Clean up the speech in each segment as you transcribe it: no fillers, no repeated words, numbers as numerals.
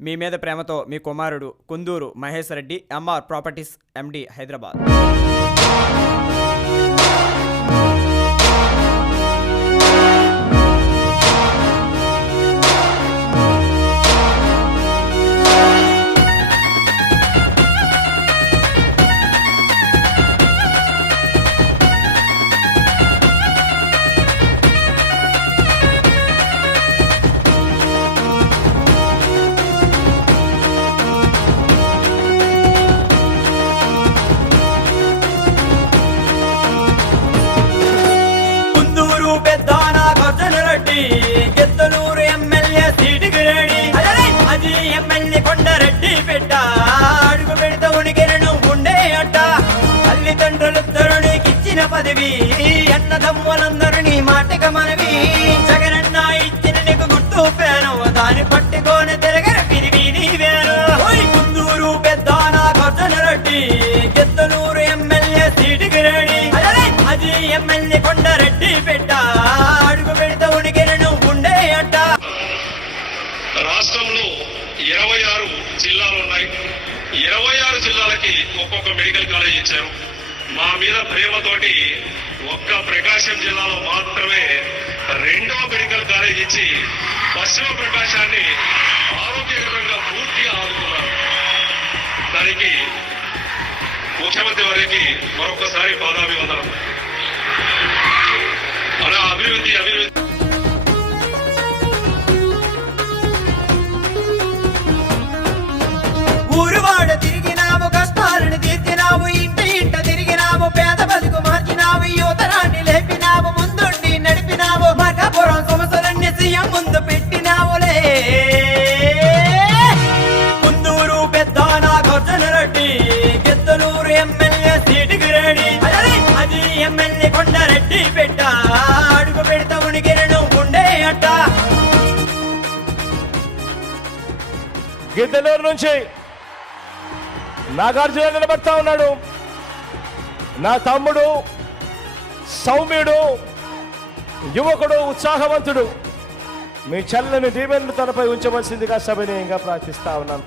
మీ మీద ప్రేమతో మీ కుమారుడు కుందూరు మహేష్ రెడ్డి, ఎంఆర్ ప్రాపర్టీస్ ఎండి, హైదరాబాద్. గిద్దలూరు ఎమ్మెల్యే సీటుకి రెడీ, అది ఎమ్మెల్యే కొండారెడ్డి పెట్ట అడుగు పెడితే ఉనికిరను ఉండే అట్ట. తల్లిదండ్రులిద్దరు నీకిచ్చిన పదవి, అన్నదమ్ములందరూ నీ మాటక మనవి. జగనన్న ఇచ్చిన నీకు గుర్తు పేను, దాన్ని పట్టుకొని తిరగర పిరివి నీవేను. కుందూరు పెద్దాన గర్జన రెడ్డి, గిద్దలూరు ఎమ్మెల్యే సీటుకి రెడీ, అది ఎమ్మెల్యే కొండారెడ్డి పెట్ట అడుగు పెడితే ఉనికిరను ఉండే అట్ట. రాష్ట్రంలో 26 జిల్లాలు ఉన్నాయి. 26 జిల్లాలకి ఒక్కొక్క మెడికల్ కాలేజ్ ఇచ్చారు. మా మీద ప్రేమతోటి ఒక్క ప్రకాశం జిల్లాలో మాత్రమే 2వ మెడికల్ కాలేజ్ ఇచ్చి పశ్చిమ ప్రకాశాన్ని ఆరోగ్యకరంగా పూర్తిగా ఆదుకున్నారు. దానికి ముఖ్యమంత్రి వారికి మరొకసారి పాదాభివందనం. అలా అభివృద్ధి ఊరువాడ తిరిగినావు, కష్టాలను తీర్చినావు, ఇంట తిరిగినావు, పేద బతుకు మార్చినావు, యువతరాన్ని లేపినావు, ముందుండి నడిపినావు, మార్కాపురం సమస్యలన్నీ సీఎం ముందు పెట్టినావులే. కుందూరు పెద్దాన గర్జన రెడ్డి, గిద్దలూరు ఎమ్మెల్యే సీటుకి రెడీ, అది ఎమ్మెల్యే కొండారెడ్డి పెట్ట అడుగు పెడితే ఉనికిరను ఉండే అట్ట. గిద్దలూరు నుంచి నాగార్జున నిలబడతా ఉన్నాడు. నా తమ్ముడు సౌమ్యుడు, యువకుడు, ఉత్సాహవంతుడు. మీ చల్లని దీవెనలు తనపై ఉంచవలసిందిగా సవినయంగా ప్రార్థిస్తా ఉన్నాను.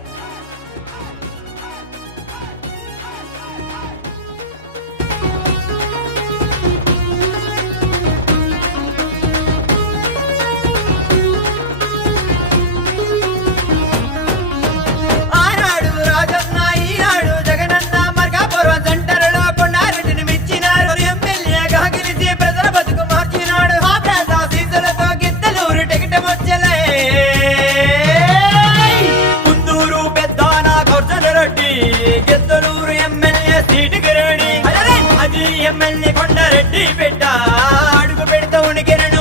కుందూరు పెద్దాన గర్జన రెడ్డి, గిద్దలూరు ఎమ్మెల్యే సీటుకి రెడీ, అది ఎమ్మెల్యే కొండారెడ్డి పెట్ట అడుగు పెడితే ఉనికిరను